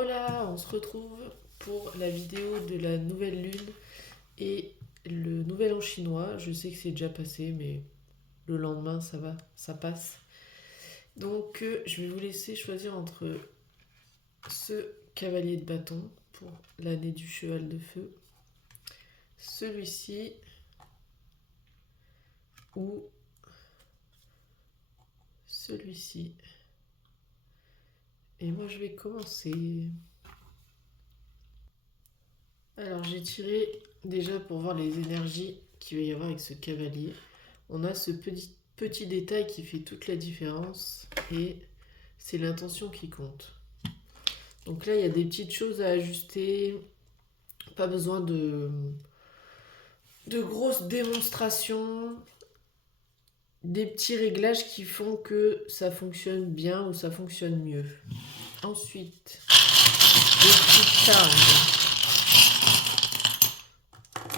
Hola, on se retrouve pour la vidéo de la nouvelle lune et le nouvel an chinois. Je sais que c'est déjà passé, mais le lendemain, ça va, ça passe. Donc, je vais vous laisser choisir entre ce cavalier de bâton pour l'année du cheval de feu, celui-ci ou celui-ci. Et moi, je vais commencer. Alors, j'ai tiré déjà pour voir les énergies qu'il va y avoir avec ce cavalier. On a ce petit détail qui fait toute la différence et c'est l'intention qui compte. Donc là, il y a des petites choses à ajuster. Pas besoin de grosses démonstrations. Des petits réglages qui font que ça fonctionne bien ou ça fonctionne mieux. Ensuite, des petites charges.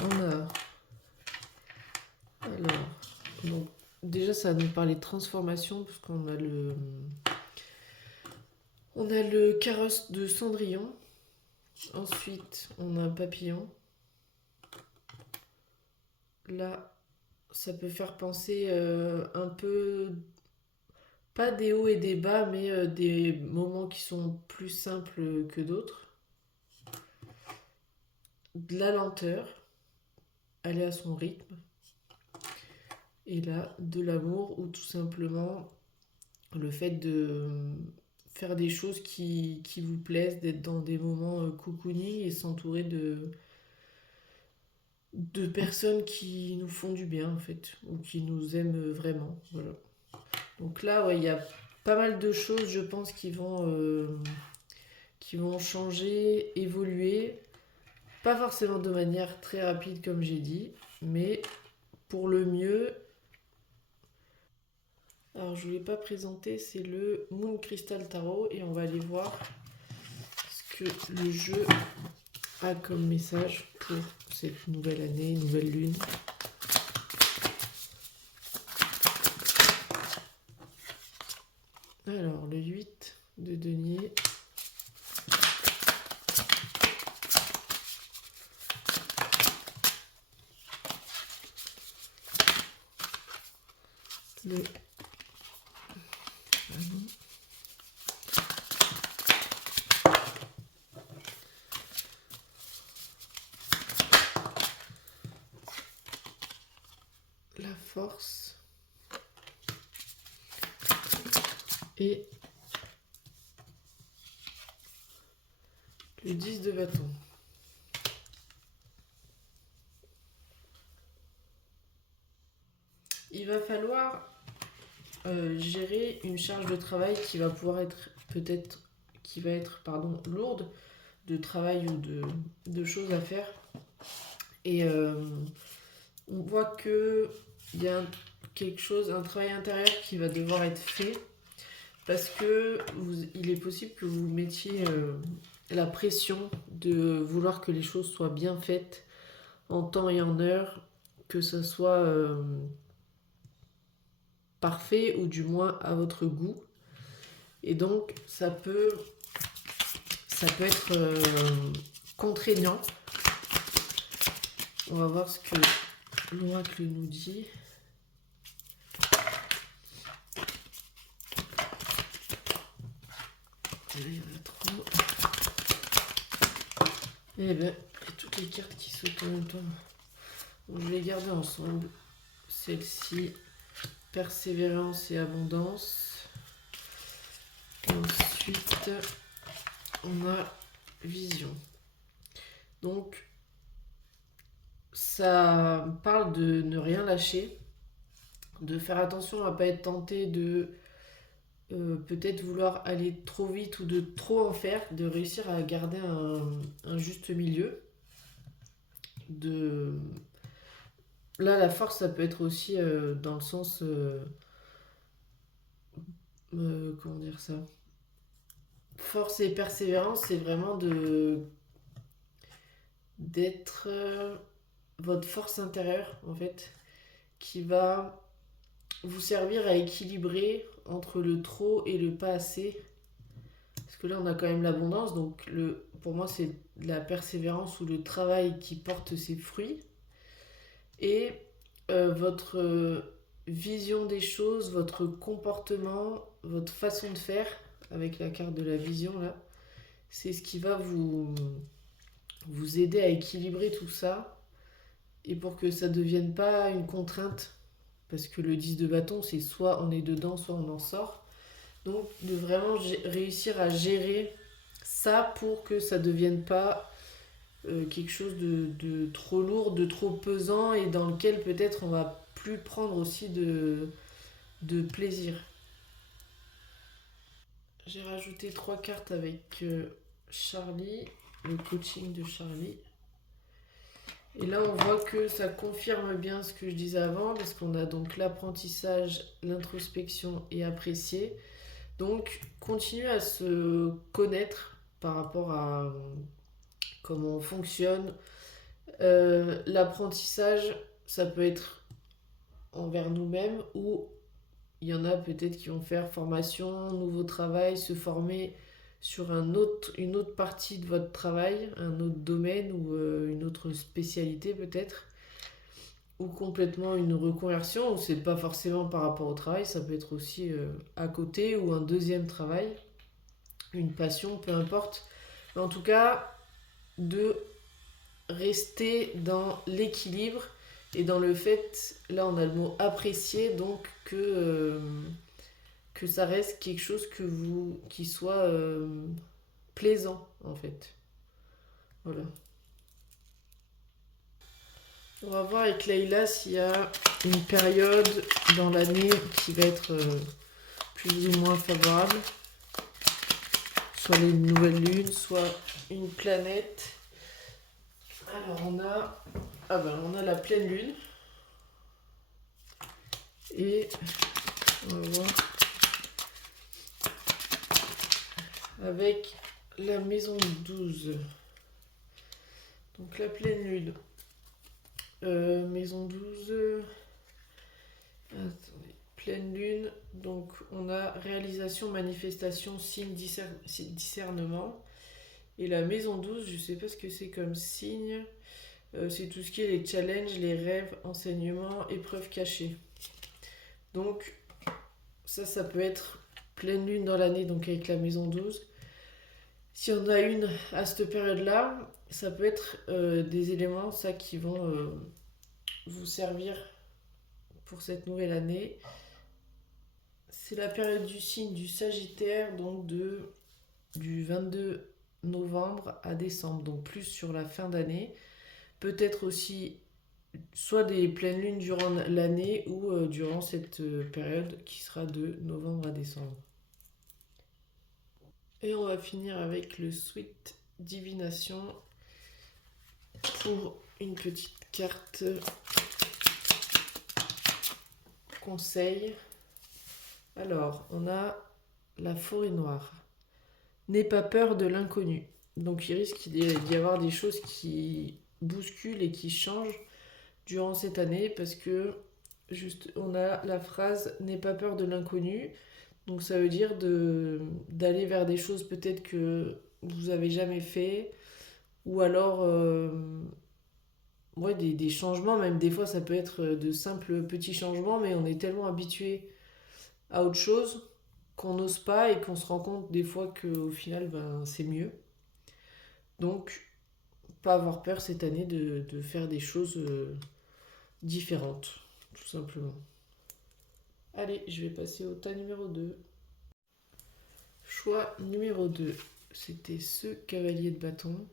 On a... Alors, donc, déjà, ça va nous parler de transformation parce qu'on a le carrosse de Cendrillon. Ensuite, on a un papillon. Là, ça peut faire penser un peu, pas des hauts et des bas, mais des moments qui sont plus simples que d'autres. De la lenteur, aller à son rythme. Et là, de l'amour ou tout simplement le fait de faire des choses qui vous plaisent, d'être dans des moments cocooning et s'entourer de personnes qui nous font du bien en fait, ou qui nous aiment vraiment. Voilà. Donc là, ouais, il y a pas mal de choses, je pense, qui vont changer, évoluer. Pas forcément de manière très rapide, comme j'ai dit, mais pour le mieux. Alors, je ne l'ai pas présenté, c'est le Moon Crystal Tarot, et on va aller voir ce que le jeu a comme message pour cette nouvelle année, nouvelle lune. Alors, le 8 de denier. Le... La force. Et le 10 de bâton. Il va falloir gérer une charge de travail qui va pouvoir être lourde de travail ou de choses à faire. Et on voit que il y a un travail intérieur qui va devoir être fait parce que il est possible que vous mettiez la pression de vouloir que les choses soient bien faites en temps et en heure, que ça soit parfait ou du moins à votre goût. Et donc ça peut être contraignant. On va voir ce que l'oracle nous dit. Il y en a trop. Et bien, il y a toutes les cartes qui sautent en même temps. Donc, je vais garder ensemble. Celle-ci, persévérance et abondance. Et ensuite, on a vision. Donc, ça parle de ne rien lâcher, de faire attention à ne pas être tenté de peut-être vouloir aller trop vite ou de trop en faire, de réussir à garder un juste milieu. Là, la force, ça peut être aussi dans le sens... comment dire ça? Force et persévérance, c'est vraiment d'être votre force intérieure, en fait, qui va vous servir à équilibrer entre le trop et le pas assez. Parce que là, on a quand même l'abondance. Donc, pour moi, c'est la persévérance ou le travail qui porte ses fruits. Et votre vision des choses, votre comportement, votre façon de faire, avec la carte de la vision, là, c'est ce qui va vous aider à équilibrer tout ça. Et pour que ça ne devienne pas une contrainte. Parce que le 10 de bâton, c'est soit on est dedans, soit on en sort. Donc, de vraiment réussir à gérer ça pour que ça ne devienne pas quelque chose de trop lourd, de trop pesant et dans lequel peut-être on va plus prendre aussi de plaisir. J'ai rajouté 3 cartes avec Charlie, le coaching de Charlie. Et là, on voit que ça confirme bien ce que je disais avant, parce qu'on a donc l'apprentissage, l'introspection et apprécier. Donc, continuer à se connaître par rapport à comment on fonctionne. L'apprentissage, ça peut être envers nous-mêmes ou il y en a peut-être qui vont faire formation, nouveau travail, se former sur une autre partie de votre travail, un autre domaine ou une autre spécialité peut-être, ou complètement une reconversion, ou c'est pas forcément par rapport au travail, ça peut être aussi à côté ou un deuxième travail, une passion, peu importe. Mais en tout cas, de rester dans l'équilibre et dans le fait, là on a le mot apprécier, donc que ça reste quelque chose qui soit plaisant en fait. Voilà. On va voir avec Leïla s'il y a une période dans l'année qui va être plus ou moins favorable. Soit les nouvelles lunes, soit une planète. Alors on a la pleine lune. Et on va voir avec la maison 12. Donc la pleine lune. Maison 12. Attendez. Pleine lune. Donc on a réalisation, manifestation, signe, discernement. Et la maison 12, je sais pas ce que c'est comme signe. C'est tout ce qui est les challenges, les rêves, enseignements, épreuves cachées. Donc ça peut être pleine lune dans l'année, donc avec la maison 12. Si on a une à cette période-là, ça peut être des éléments ça qui vont vous servir pour cette nouvelle année. C'est la période du signe du Sagittaire, donc du 22 novembre à décembre, donc plus sur la fin d'année. Peut-être aussi soit des pleines lunes durant l'année ou durant cette période qui sera de novembre à décembre. Et on va finir avec le Sweet Divination pour une petite carte conseil. Alors, on a la forêt noire. N'aie pas peur de l'inconnu. Donc, il risque d'y avoir des choses qui bousculent et qui changent durant cette année parce que juste on a la phrase n'aie pas peur de l'inconnu. Donc ça veut dire d'aller vers des choses peut-être que vous avez jamais fait ou alors ouais, des changements, même des fois ça peut être de simples petits changements, mais on est tellement habitué à autre chose qu'on n'ose pas et qu'on se rend compte des fois qu'au final ben, c'est mieux. Donc pas avoir peur cette année de faire des choses différentes, tout simplement. Allez, je vais passer au tas numéro 2. Choix numéro 2, c'était ce cavalier de bâton.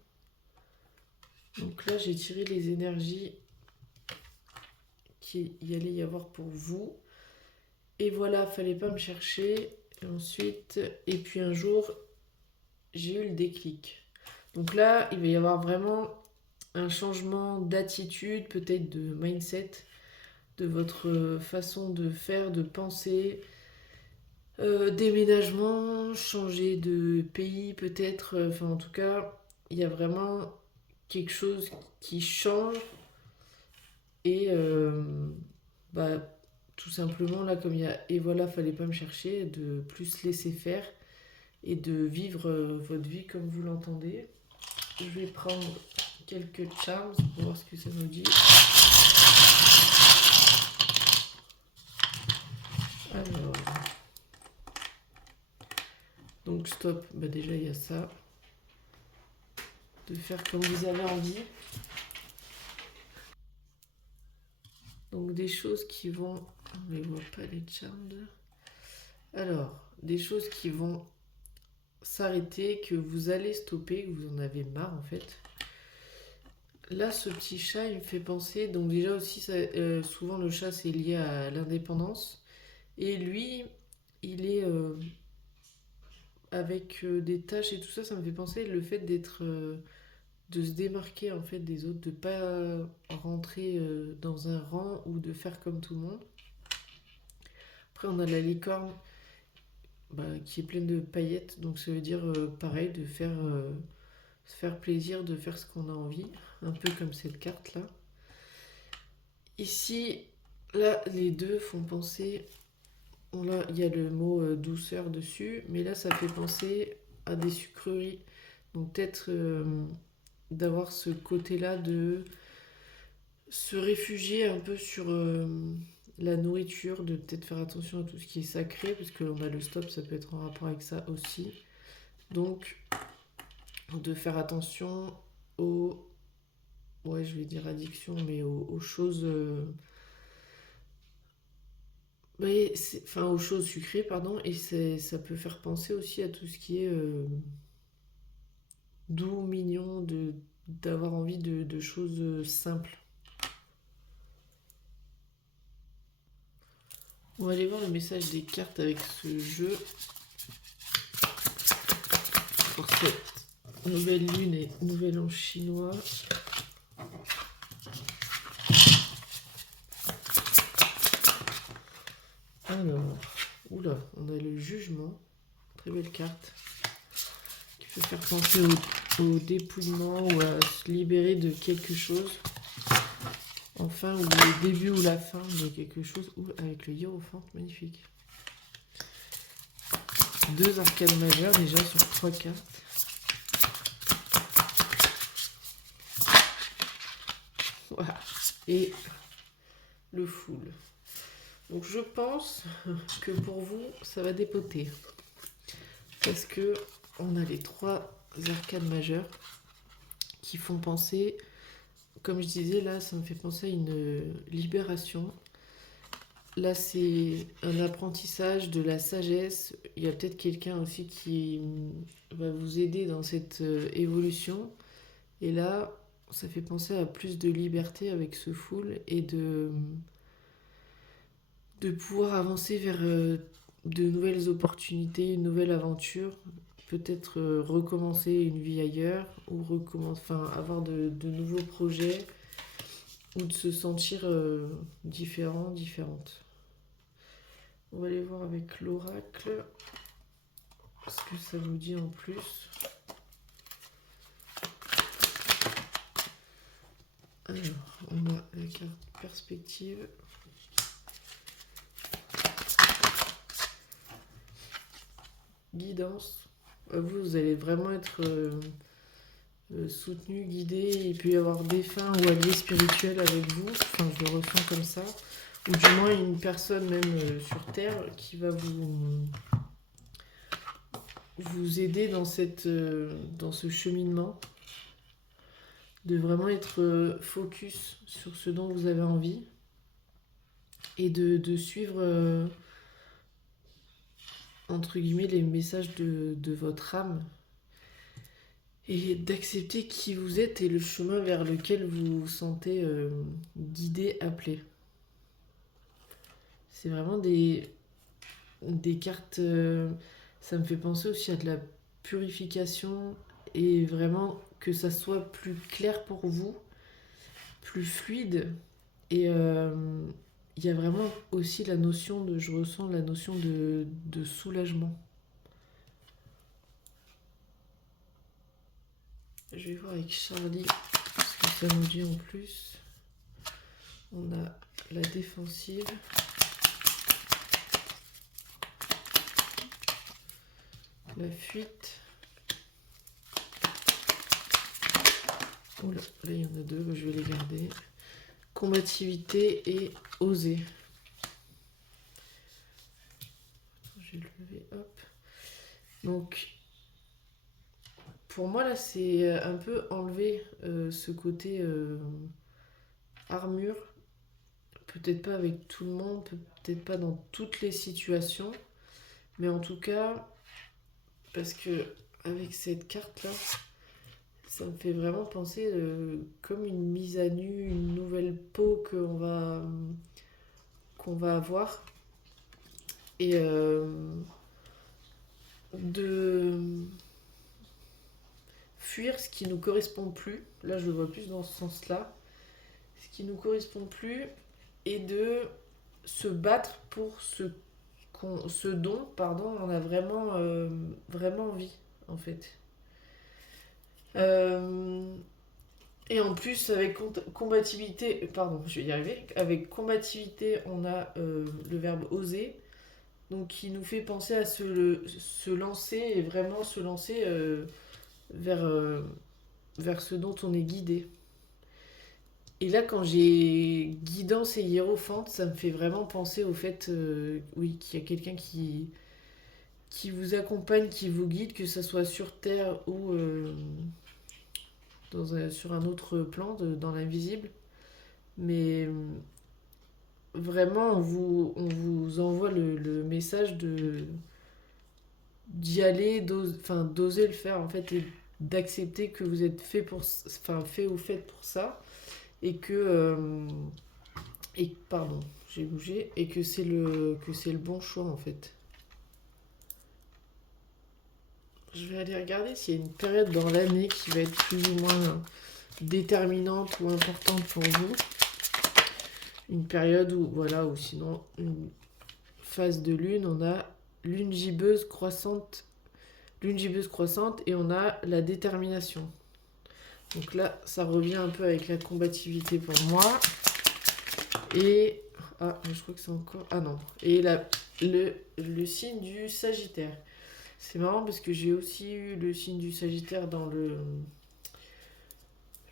Donc là, j'ai tiré les énergies qu'il y allait y avoir pour vous. Et voilà, fallait pas me chercher. Et ensuite, et puis un jour, j'ai eu le déclic. Donc là, il va y avoir vraiment un changement d'attitude, peut-être de mindset, de votre façon de faire, de penser. Déménagement, changer de pays peut-être. Enfin, en tout cas, il y a vraiment quelque chose qui change. Et bah, tout simplement, là, comme il y a et voilà, fallait pas me chercher, de plus laisser faire et de vivre votre vie comme vous l'entendez. Je vais prendre quelques charms pour voir ce que ça nous dit. Alors, donc stop, bah déjà il y a ça. De faire comme vous avez envie. Donc des choses qui vont... On ne les voit pas les charms. Alors, des choses qui vont s'arrêter, que vous allez stopper, que vous en avez marre en fait. Là, ce petit chat, il me fait penser... Donc déjà aussi, souvent le chat, c'est lié à l'indépendance. Et lui, il est... avec des tâches et tout ça, ça me fait penser le fait d'être... de se démarquer en fait des autres, de pas rentrer dans un rang ou de faire comme tout le monde. Après, on a la licorne qui est pleine de paillettes, donc ça veut dire pareil, de se faire plaisir, de faire ce qu'on a envie, un peu comme cette carte là. Ici, là, les deux font penser, là, il y a le mot douceur dessus, mais là, ça fait penser à des sucreries. Donc peut-être d'avoir ce côté-là de se réfugier un peu sur la nourriture, de peut-être faire attention à tout ce qui est sacré, parce que on a le stop, ça peut être en rapport avec ça aussi. Donc, de faire attention aux, ouais, je vais dire addiction, mais aux choses, enfin aux choses sucrées, pardon, et ça peut faire penser aussi à tout ce qui est doux, mignon, d'avoir envie de choses simples. On va aller voir le message des cartes avec ce jeu. Pour cette nouvelle lune et nouvel an chinois. Alors, oula, on a le jugement. Très belle carte. Qui peut faire penser au dépouillement ou à se libérer de quelque chose. Enfin, ou le début ou la fin de quelque chose. Avec le hiérophante, magnifique. 2 arcades majeures déjà sur 3 cartes. Voilà. Et le full. Donc je pense que pour vous, ça va dépoter. Parce que on a les 3 arcades majeures qui font penser, comme je disais, là, ça me fait penser à une libération. Là, c'est un apprentissage de la sagesse. Il y a peut-être quelqu'un aussi qui va vous aider dans cette évolution. Et là, ça fait penser à plus de liberté avec ce full et de pouvoir avancer vers de nouvelles opportunités, une nouvelle aventure. Peut-être recommencer une vie ailleurs ou avoir de nouveaux projets ou de se sentir différente. On va aller voir avec l'oracle ce que ça nous dit en plus. Alors, on a la carte perspective. Guidance. Vous allez vraiment être soutenu, guidé. Il peut y avoir défunts ou alliés spirituels avec vous. Enfin, je le ressens comme ça. Ou du moins une personne même sur Terre qui va vous aider dans ce cheminement. De vraiment être focus sur ce dont vous avez envie. Et de suivre... entre guillemets, les messages de votre âme et d'accepter qui vous êtes et le chemin vers lequel vous vous sentez guidé, appelé. C'est vraiment des cartes, ça me fait penser aussi à de la purification et vraiment que ça soit plus clair pour vous, plus fluide. Et il y a vraiment aussi la notion je ressens la notion de soulagement. Je vais voir avec Charlie ce que ça nous dit en plus. On a la défensive. la fuite. Oula, là il y en a deux, je vais les garder. Combativité et oser. J'ai levé, hop. Donc, pour moi, là, c'est un peu enlever ce côté armure. Peut-être pas avec tout le monde, peut-être pas dans toutes les situations. Mais en tout cas, parce que avec cette carte-là, ça me fait vraiment penser comme une mise à nu, une nouvelle peau qu'on va avoir. Et de fuir ce qui nous correspond plus. Là, je le vois plus dans ce sens-là. Ce qui nous correspond plus et de se battre pour ce dont, pardon, on a vraiment envie, en fait. Et en plus, avec combativité, pardon, je vais y arriver. Avec combativité, on a le verbe oser, donc qui nous fait penser à se lancer et vraiment se lancer vers, vers ce dont on est guidé. Et là, quand j'ai guidance et hiérophante, ça me fait vraiment penser au fait, oui, qu'il y a quelqu'un qui vous accompagne, qui vous guide, que ce soit sur Terre ou sur un autre plan, dans l'invisible. Mais vraiment, on vous envoie le message d'y aller, d'oser le faire en fait, et d'accepter que vous êtes fait ou fait pour ça, et pardon, j'ai bougé, et que c'est le bon choix en fait. Je vais aller regarder s'il y a une période dans l'année qui va être plus ou moins déterminante ou importante pour vous. Une période où, voilà, ou sinon une phase de lune, on a lune gibbeuse croissante, et on a la détermination. Donc là, ça revient un peu avec la combativité pour moi. Et je crois que c'est encore. Ah non. Et le signe du Sagittaire. C'est marrant parce que j'ai aussi eu le signe du Sagittaire dans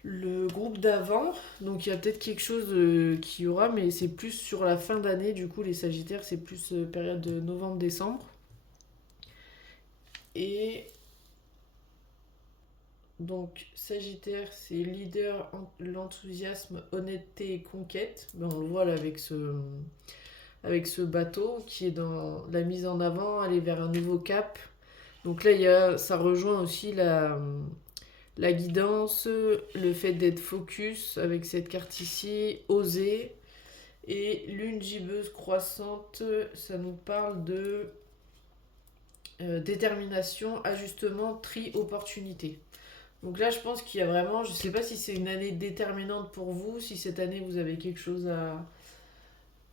le groupe d'avant. Donc il y a peut-être quelque chose qui y aura, mais c'est plus sur la fin d'année. Du coup, les Sagittaires, c'est plus période de novembre-décembre. Et donc, Sagittaire, c'est leader, l'enthousiasme, honnêteté et conquête. Ben, on le voit là avec ce bateau qui est dans la mise en avant, aller vers un nouveau cap. Donc là, ça rejoint aussi la guidance, le fait d'être focus avec cette carte ici, oser. Et lune gibbeuse croissante, ça nous parle de détermination, ajustement, tri, opportunité. Donc là, je pense qu'il y a vraiment, je ne sais pas si c'est une année déterminante pour vous, si cette année vous avez quelque chose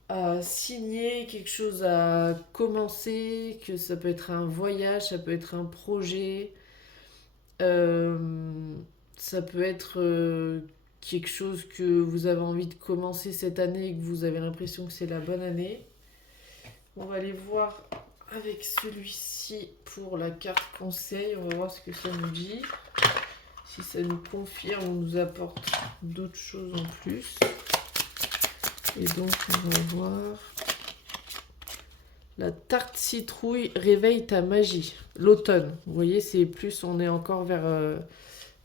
à signer, quelque chose à commencer, que ça peut être un voyage, ça peut être un projet, euh, ça peut être quelque chose que vous avez envie de commencer cette année et que vous avez l'impression que c'est la bonne année. On va aller voir avec celui-ci pour la carte conseil, on va voir ce que ça nous dit. Si ça nous confirme, on nous apporte d'autres choses en plus. Et donc, on va voir. La tarte citrouille réveille ta magie. L'automne. Vous voyez, c'est plus, on est encore vers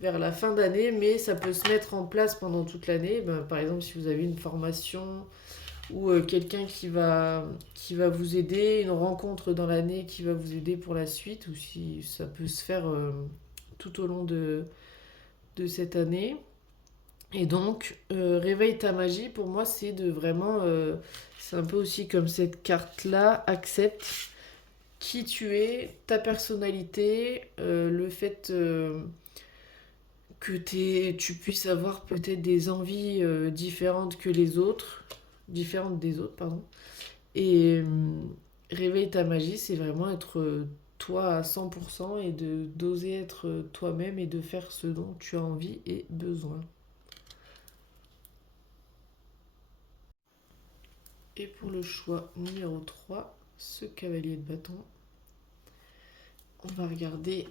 la fin d'année, mais ça peut se mettre en place pendant toute l'année. Ben, par exemple, si vous avez une formation ou quelqu'un qui va vous aider, une rencontre dans l'année qui va vous aider pour la suite, ou si ça peut se faire tout au long de cette année. Et donc, réveille ta magie, pour moi, c'est de vraiment... c'est un peu aussi comme cette carte-là, accepte qui tu es, ta personnalité, le fait que tu puisses avoir peut-être des envies différentes des autres, pardon. Et réveille ta magie, c'est vraiment être toi à 100% et d'oser être toi-même et de faire ce dont tu as envie et besoin. Et pour le choix numéro 3, ce cavalier de bâton, On va regarder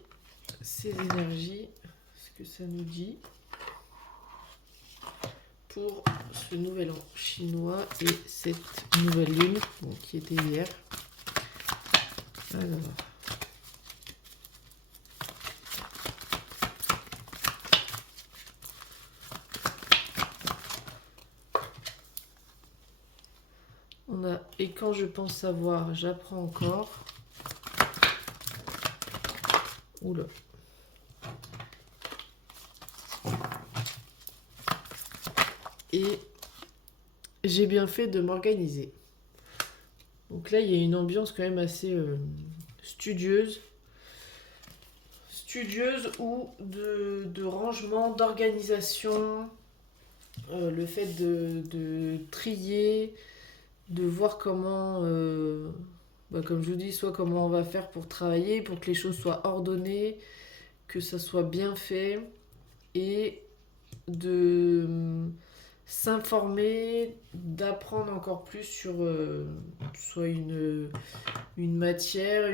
ces énergies, ce que ça nous dit pour ce nouvel an chinois et cette nouvelle lune qui était hier. Alors, on a et quand je pense savoir, j'apprends encore. Oula. Et j'ai bien fait de m'organiser. Donc là, il y a une ambiance quand même assez studieuse. Studieuse ou de rangement, d'organisation. Le fait de trier, de voir comment, comme je vous dis, soit comment on va faire pour travailler, pour que les choses soient ordonnées, que ça soit bien fait, et de s'informer, d'apprendre encore plus sur soit une matière,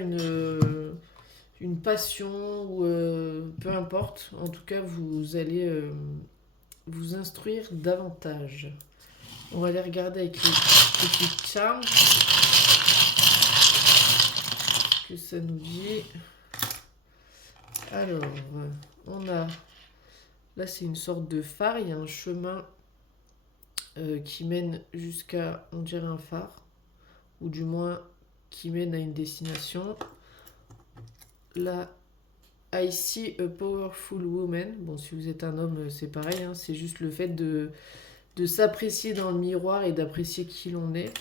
une passion, ou peu importe. En tout cas, vous allez vous instruire davantage. On va aller regarder avec les petits charms ce que ça nous dit. Alors, on a... Là, c'est une sorte de phare. Il y a un chemin qui mène jusqu'à, on dirait, un phare. Ou du moins, qui mène à une destination. Là, I see a powerful woman. Bon, si vous êtes un homme, c'est pareil. Hein, c'est juste le fait de s'apprécier dans le miroir et d'apprécier qui l'on est.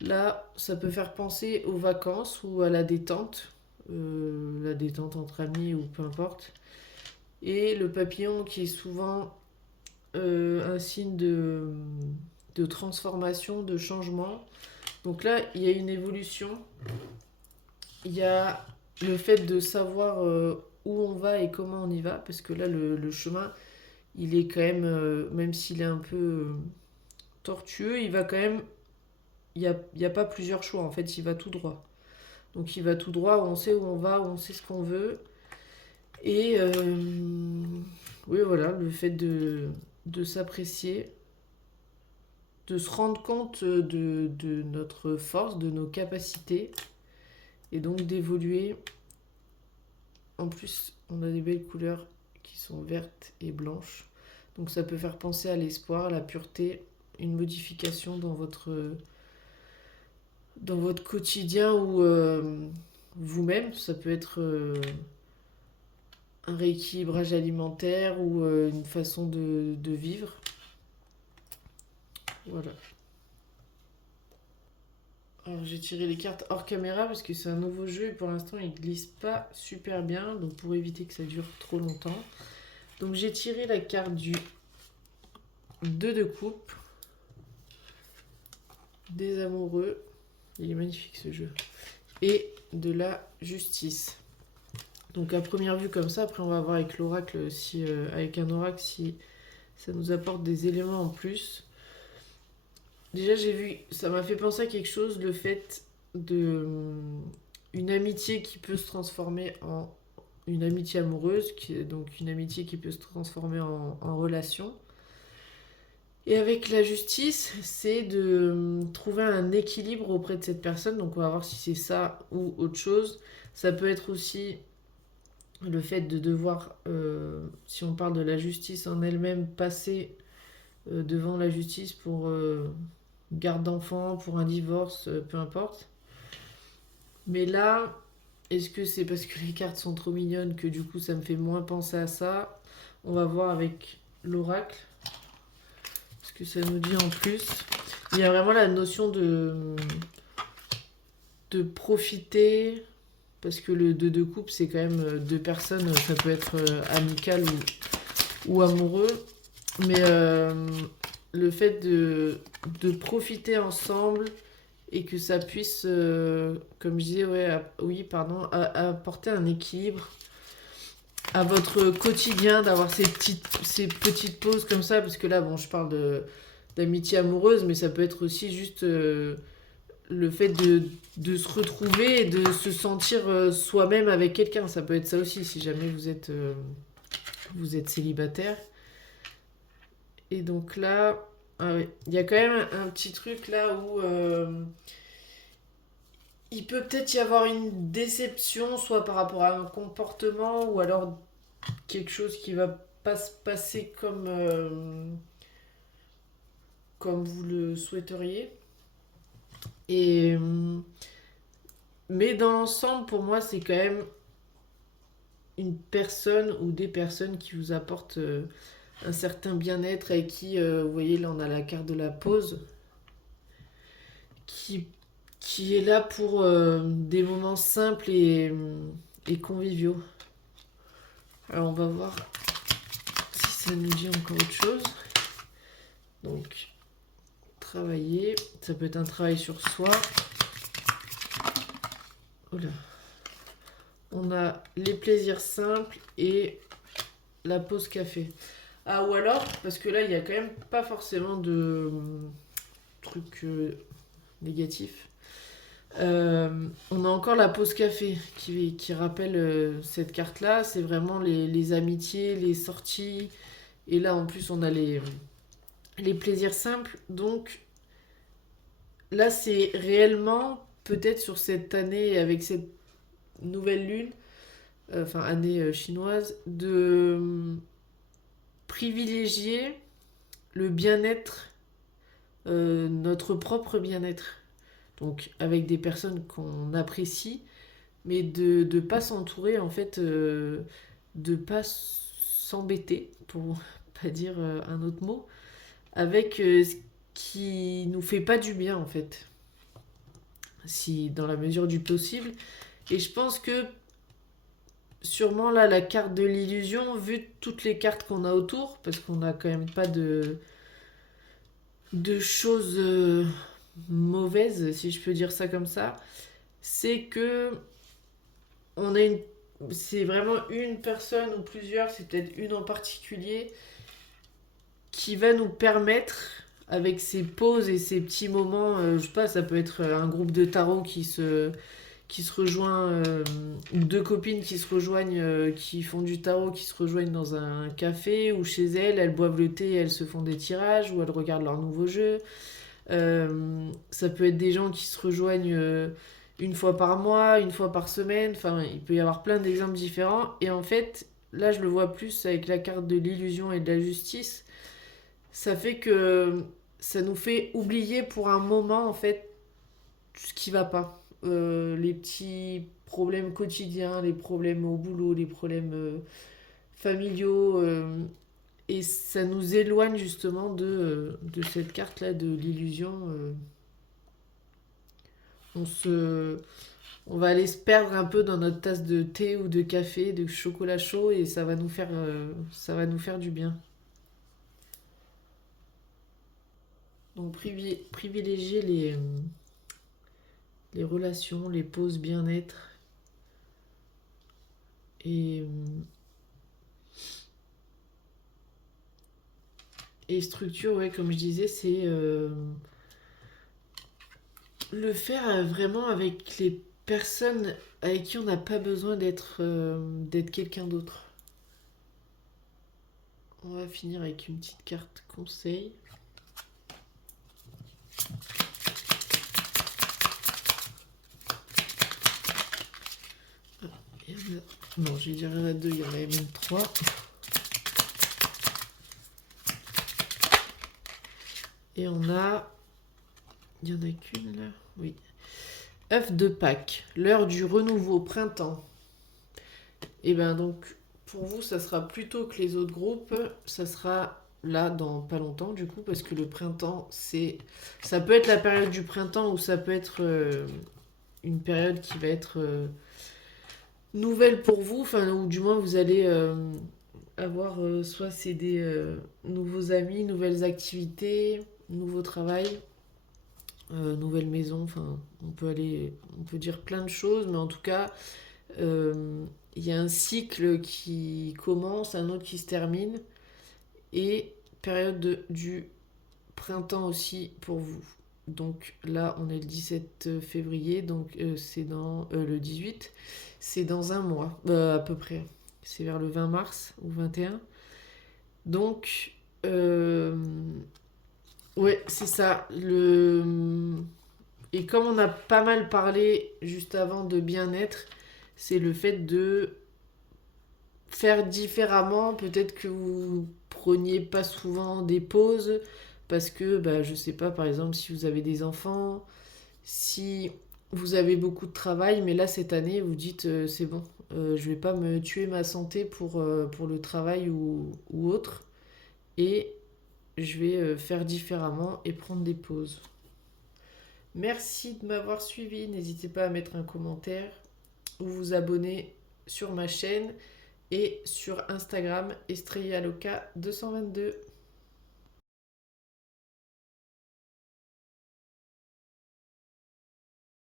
Là, ça peut faire penser aux vacances ou à la détente entre amis ou peu importe. Et le papillon qui est souvent un signe de transformation, de changement. Donc là, il y a une évolution. Il y a le fait de savoir où on va et comment on y va, parce que là, le chemin, il est quand même s'il est un peu tortueux, il va quand même... Il y a pas plusieurs choix, en fait, il va tout droit. Donc il va tout droit, on sait où on va, on sait ce qu'on veut. Et oui, voilà, le fait de s'apprécier, de se rendre compte de notre force, de nos capacités, et donc d'évoluer. En plus, on a des belles couleurs qui sont vertes et blanches. Donc ça peut faire penser à l'espoir, à la pureté, une modification dans votre quotidien ou vous-même. Ça peut être un rééquilibrage alimentaire ou une façon de vivre. Voilà. Alors j'ai tiré les cartes hors caméra parce que c'est un nouveau jeu et pour l'instant il glisse pas super bien, donc pour éviter que ça dure trop longtemps. Donc j'ai tiré la carte du 2 de coupe, des amoureux, il est magnifique ce jeu, et de la justice. Donc à première vue comme ça, après on va voir avec l'oracle si avec un oracle si ça nous apporte des éléments en plus. Déjà j'ai vu, ça m'a fait penser à quelque chose, le fait de une amitié qui peut se transformer en une amitié amoureuse, donc une amitié qui peut se transformer en relation. Et avec la justice, c'est de trouver un équilibre auprès de cette personne. Donc on va voir si c'est ça ou autre chose. Ça peut être aussi le fait de devoir, si on parle de la justice en elle-même, passer devant la justice pour garde d'enfants, pour un divorce, peu importe. Mais là, est-ce que c'est parce que les cartes sont trop mignonnes que du coup ça me fait moins penser à ça? On va voir avec l'oracle ce que ça nous dit en plus. Il y a vraiment la notion de profiter, parce que le 2 de coupe c'est quand même deux personnes, ça peut être amical ou amoureux, mais le fait de profiter ensemble et que ça puisse, comme je disais, apporter un équilibre à votre quotidien, d'avoir ces petites pauses comme ça, parce que là, bon, je parle d'amitié amoureuse, mais ça peut être aussi juste le fait de se retrouver et de se sentir soi-même avec quelqu'un. Ça peut être ça aussi, si jamais vous êtes célibataire. Et donc là, ah ouais, il y a quand même un petit truc là où il peut peut-être y avoir une déception, soit par rapport à un comportement, ou alors quelque chose qui va pas se passer comme vous le souhaiteriez. Et, mais dans l'ensemble, pour moi, c'est quand même une personne ou des personnes qui vous apportent un certain bien-être et qui, vous voyez, là on a la carte de la pause, qui, qui est là pour des moments simples et conviviaux. Alors on va voir si ça nous dit encore autre chose. Donc, travailler, ça peut être un travail sur soi. Oula. On a les plaisirs simples et la pause café. Ah, ou alors, parce que là, il n'y a quand même pas forcément de trucs négatifs. On a encore la pause café qui rappelle cette carte-là. C'est vraiment les amitiés, les sorties. Et là, en plus, on a les plaisirs simples. Donc, là, c'est réellement, peut-être sur cette année, avec cette nouvelle lune, enfin année chinoise, de privilégier le bien-être, notre propre bien-être. Donc avec des personnes qu'on apprécie, mais de ne pas s'entourer, en fait, de pas s'embêter, pour pas dire un autre mot, avec ce qui nous fait pas du bien, en fait, si dans la mesure du possible. Et je pense que sûrement là, la carte de l'illusion, vu toutes les cartes qu'on a autour, parce qu'on n'a quand même pas de choses mauvaises, si je peux dire ça comme ça, c'est que on a une, c'est vraiment une personne ou plusieurs, c'est peut-être une en particulier, qui va nous permettre, avec ses pauses et ses petits moments, je sais pas, ça peut être un groupe de tarot qui se rejoint, ou deux copines qui se rejoignent, qui font du tarot, qui se rejoignent dans un café ou chez elles boivent le thé, elles se font des tirages ou elles regardent leur nouveau jeu. Ça peut être des gens qui se rejoignent une fois par mois, une fois par semaine, enfin il peut y avoir plein d'exemples différents. Et en fait, là je le vois plus avec la carte de l'illusion et de la justice, ça fait que ça nous fait oublier pour un moment, en fait, ce qui va pas. Les petits problèmes quotidiens, les problèmes au boulot, les problèmes familiaux. Et ça nous éloigne justement de cette carte-là, de l'illusion. On se, on va aller se perdre un peu dans notre tasse de thé ou de café, de chocolat chaud, et ça va nous faire du bien. Donc privilégier les relations, les pauses bien-être et, et structure, ouais, comme je disais, c'est le faire vraiment avec les personnes avec qui on n'a pas besoin d'être quelqu'un d'autre. On va finir avec une petite carte conseil. Non, je vais dire il y en a deux, il y en avait même trois. Et on a... Il y en a qu'une là. Oui. œuf de Pâques, l'heure du renouveau, printemps. Et ben donc, pour vous, ça sera plus tôt que les autres groupes. Ça sera là dans pas longtemps, du coup, parce que le printemps, ça peut être la période du printemps ou ça peut être une période qui va être nouvelle pour vous, enfin, ou du moins vous allez avoir soit c'est des nouveaux amis, nouvelles activités, nouveau travail, nouvelle maison, enfin, on peut dire plein de choses, mais en tout cas, euh, il y a un cycle qui commence, un autre qui se termine, et période du printemps aussi pour vous. Donc là, on est le 17 février, donc c'est dans le 18, c'est dans un mois à peu près. C'est vers le 20 mars ou 21. Donc, ouais, c'est ça. Et comme on a pas mal parlé juste avant de bien-être, c'est le fait de faire différemment. Peut-être que vous preniez pas souvent des pauses parce que, bah, je sais pas, par exemple, si vous avez des enfants, si vous avez beaucoup de travail, mais là, cette année, vous dites, c'est bon, je vais pas me tuer ma santé pour le travail ou autre, et je vais faire différemment et prendre des pauses. Merci de m'avoir suivi. N'hésitez pas à mettre un commentaire ou vous abonner sur ma chaîne et sur Instagram Estrella Loca 222.